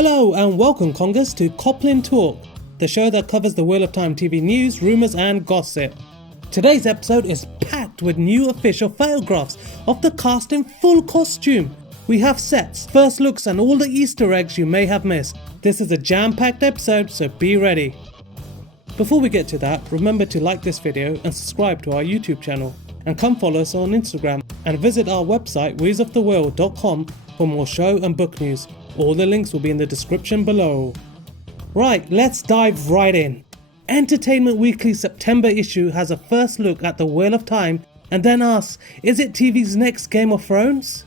Hello and welcome Congers to Coplin Talk, the show that covers the Wheel of Time TV news, rumours and gossip. Today's episode is packed with new official photographs of the cast in full costume. We have sets, first looks and all the Easter eggs you may have missed. This is a jam-packed episode, so be ready. Before we get to that, remember to like this video and subscribe to our YouTube channel. And come follow us on Instagram and visit our website wheelsofthewheel.com for more show and book news. All the links will be in the description below. Right, let's dive right in. Entertainment Weekly September issue has a first look at the Wheel of Time and then asks, is it TV's next Game of Thrones?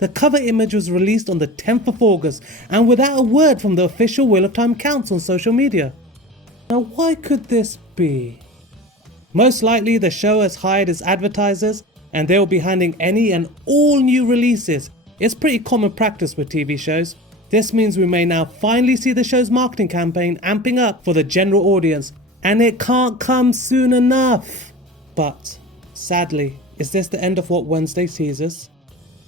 The cover image was released on the 10th of August and without a word from the official Wheel of Time accounts on social media. Now why could this be? Most likely the show has hired its advertisers and they will be handing any and all new releases. It's pretty common practice with TV shows. This means we may now finally see the show's marketing campaign amping up for the general audience, and it can't come soon enough. But sadly, is this the end of what Wednesday sees us?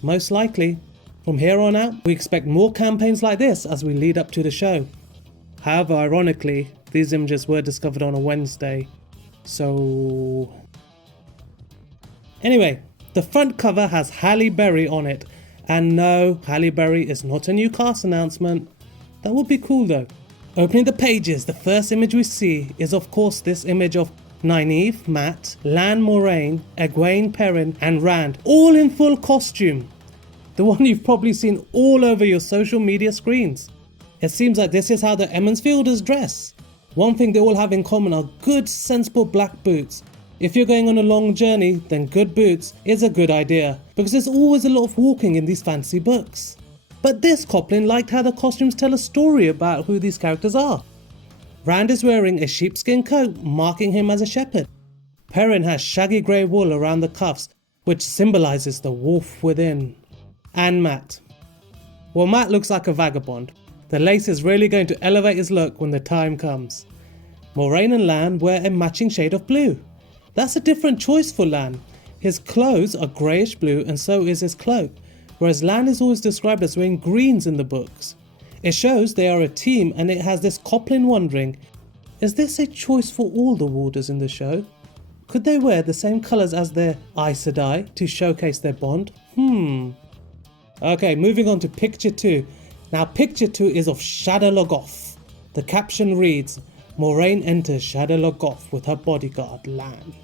Most likely. From here on out, we expect more campaigns like this as we lead up to the show. However, ironically, these images were discovered on a Wednesday, so... Anyway, the front cover has Halle Berry on it. And no, Halle Berry is not a new cast announcement. That would be cool though. Opening the pages, the first image we see is of course this image of Nynaeve, Mat, Lan Moraine, Egwene, Perrin and Rand, all in full costume. The one you've probably seen all over your social media screens. It seems like this is how the Emmonsfielders dress. One thing they all have in common are good, sensible black boots. If you're going on a long journey, then good boots is a good idea, because there's always a lot of walking in these fantasy books. But this Coplin liked how the costumes tell a story about who these characters are. Rand is wearing a sheepskin coat, marking him as a shepherd. Perrin has shaggy grey wool around the cuffs, which symbolises the wolf within. And Mat. Well, Mat looks like a vagabond. The lace is really going to elevate his look when the time comes. Moraine and Lan wear a matching shade of blue. That's a different choice for Lan. His clothes are greyish blue and so is his cloak, whereas Lan is always described as wearing greens in the books. It shows they are a team and it has this Coplin wondering, is this a choice for all the warders in the show? Could they wear the same colours as their Aes Sedai to showcase their bond? Okay, moving on to picture 2. Now picture 2 is of Shadar Logoth. The caption reads, Moraine enters Shadar Logoth with her bodyguard Lan.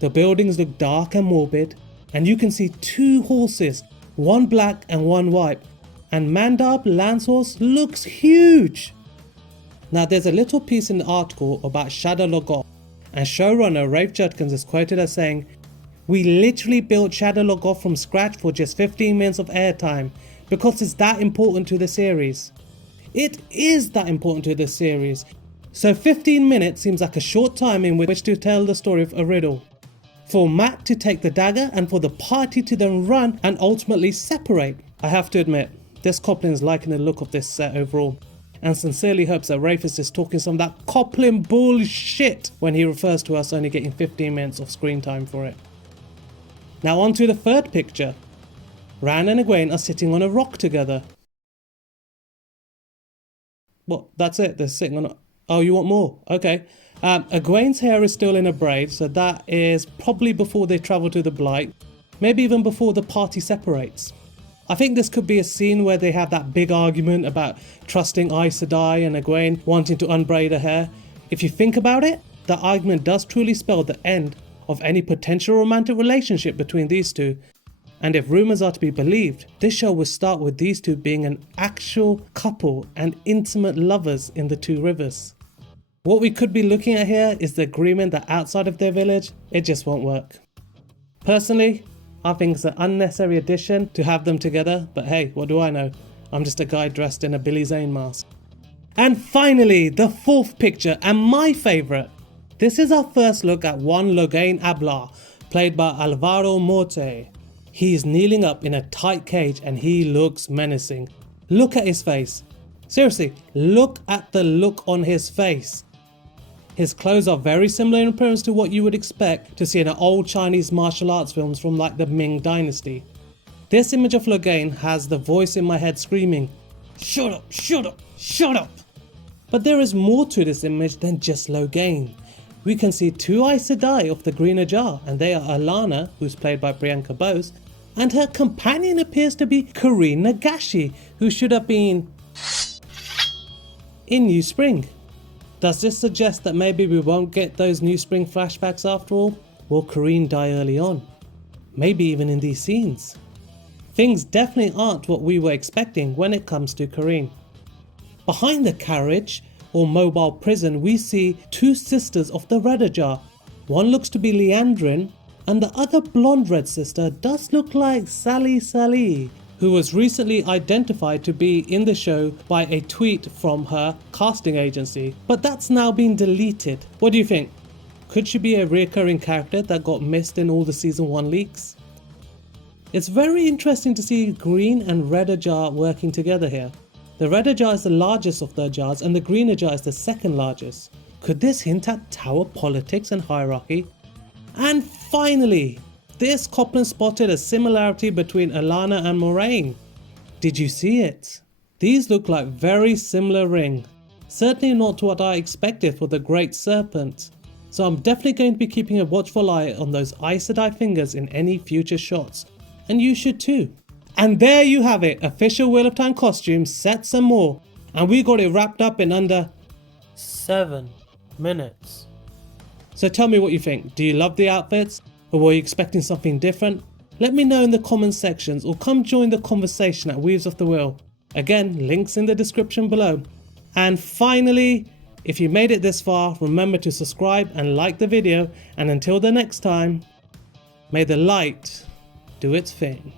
The buildings look dark and morbid, and you can see 2 horses, one black and one white, and Mandab, Lan's horse, looks huge. Now there's a little piece in the article about Shadar Logoth, and showrunner Rafe Judkins is quoted as saying, we literally built Shadar Logoth from scratch for just 15 minutes of airtime, because it's that important to the series. It is that important to the series, so 15 minutes seems like a short time in which to tell the story of a riddle. For Mat to take the dagger and for the party to then run and ultimately separate. I have to admit, this Coplin is liking the look of this set overall, and sincerely hopes that Rafe is just talking some of that Coplin bullshit when he refers to us only getting 15 minutes of screen time for it. Now on to the third picture. Rand and Egwene are sitting on a rock together. Well, that's it, they're sitting on a... Oh, you want more? Okay. Egwene's hair is still in a braid, so that is probably before they travel to the Blight. Maybe even before the party separates. I think this could be a scene where they have that big argument about trusting Aes Sedai and Egwene wanting to unbraid her hair. If you think about it, the argument does truly spell the end of any potential romantic relationship between these two. And if rumours are to be believed, this show will start with these two being an actual couple and intimate lovers in the Two Rivers. What we could be looking at here is the agreement that outside of their village, it just won't work. Personally, I think it's an unnecessary addition to have them together, but hey, what do I know? I'm just a guy dressed in a Billy Zane mask. And finally, the fourth picture, and my favourite. This is our first look at one Logain Ablar, played by Alvaro Morte. He is kneeling up in a tight cage and he looks menacing. Look at his face. Seriously, look at the look on his face. His clothes are very similar in appearance to what you would expect to see in old Chinese martial arts films from like the Ming Dynasty. This image of Logain has the voice in my head screaming, Shut up, shut up, shut up! But there is more to this image than just Logain. We can see two Aes Sedai of the Green Jar, and they are Alana, who's played by Priyanka Bose, and her companion appears to be Kareen Nagashi, who should have been in New Spring. Does this suggest that maybe we won't get those New Spring flashbacks after all? Will Kareen die early on? Maybe even in these scenes? Things definitely aren't what we were expecting when it comes to Kareen. Behind the carriage, or mobile prison, we see two sisters of the Red Jar. One looks to be Leandrin, and the other blonde red sister does look like Sally, who was recently identified to be in the show by a tweet from her casting agency, but that's now been deleted. What do you think? Could she be a recurring character that got missed in all the season 1 leaks? It's very interesting to see Green and Red Jar working together here. The Red Jar is the largest of the jars and the Green Jar is the second largest. Could this hint at tower politics and hierarchy? And finally, this Copland spotted a similarity between Alana and Moraine. Did you see it? These look like very similar rings. Certainly not what I expected for the Great Serpent. So I'm definitely going to be keeping a watchful eye on those Aes Sedai fingers in any future shots. And you should too. And there you have it, official Wheel of Time costumes, sets and more. And we got it wrapped up in under 7 minutes. So tell me what you think. Do you love the outfits? Or were you expecting something different? Let me know in the comment sections or come join the conversation at Weaves of the Wheel. Again, links in the description below. And finally, if you made it this far, remember to subscribe and like the video. And until the next time, may the light do its thing.